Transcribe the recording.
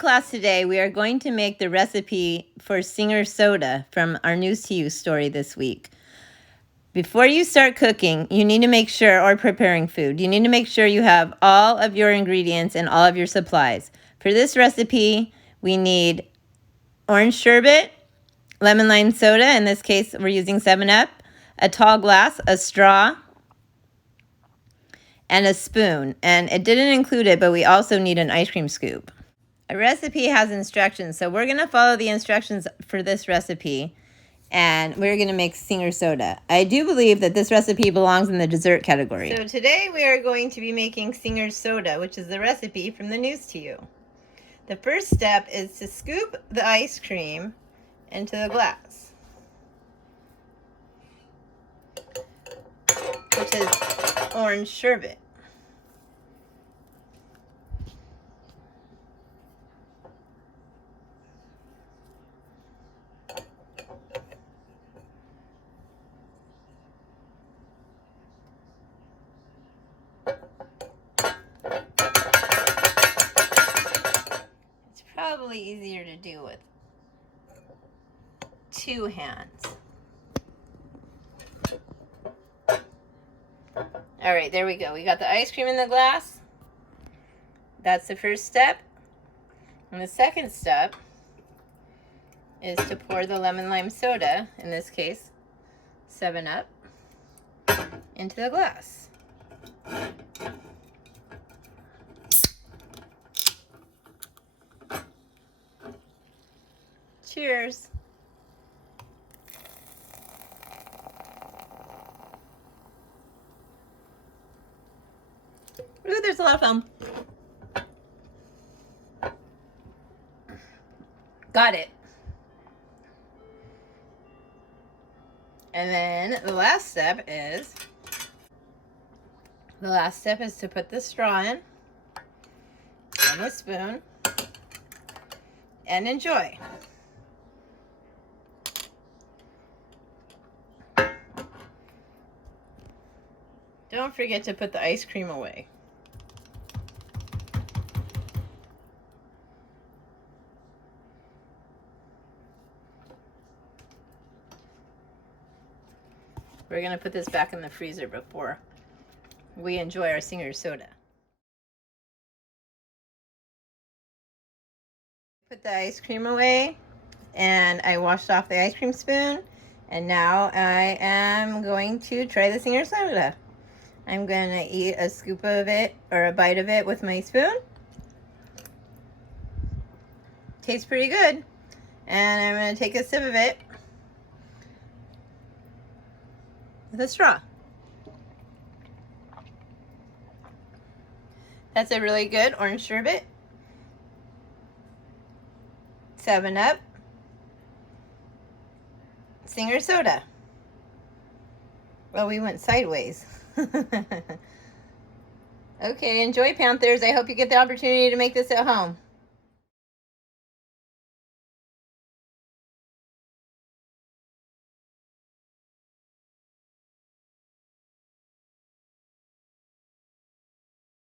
class today, we are going to make the recipe for Singer soda from our News to You story this week. Before you start cooking, you need to make sure, or preparing food, you need to make sure you have all of your ingredients and all of your supplies. For this recipe, we need orange sherbet, lemon lime soda, in this case we're using 7-Up, a tall glass, a straw, and a spoon. And it didn't include it, but we also need an ice cream scoop. A recipe has instructions, so we're going to follow the instructions for this recipe, and we're going to make Singer soda. I do believe that this recipe belongs in the dessert category. So today we are going to be making Singer soda, which is the recipe from the News to You. The first step is to scoop the ice cream into the glass, which is orange sherbet. It's probably easier to do with two hands. All right, there we go. We got the ice cream in the glass. That's the first step. And the second step is to pour the lemon lime soda, in this case 7-Up, into the glass. Cheers. Ooh, there's a lot of foam. Got it. And then the last step is to put the straw in and the spoon and enjoy. Don't forget to put the ice cream away. We're going to put this back in the freezer before we enjoy our Singer soda. Put the ice cream away, and I washed off the ice cream spoon, and now I am going to try the Singer soda. I'm going to eat a scoop of it, or a bite of it, with my spoon. Tastes pretty good. And I'm going to take a sip of it with a straw. That's a really good orange sherbet, 7-Up, Singer soda. Well, we went sideways. Okay, enjoy, Panthers. I hope you get the opportunity to make this at home.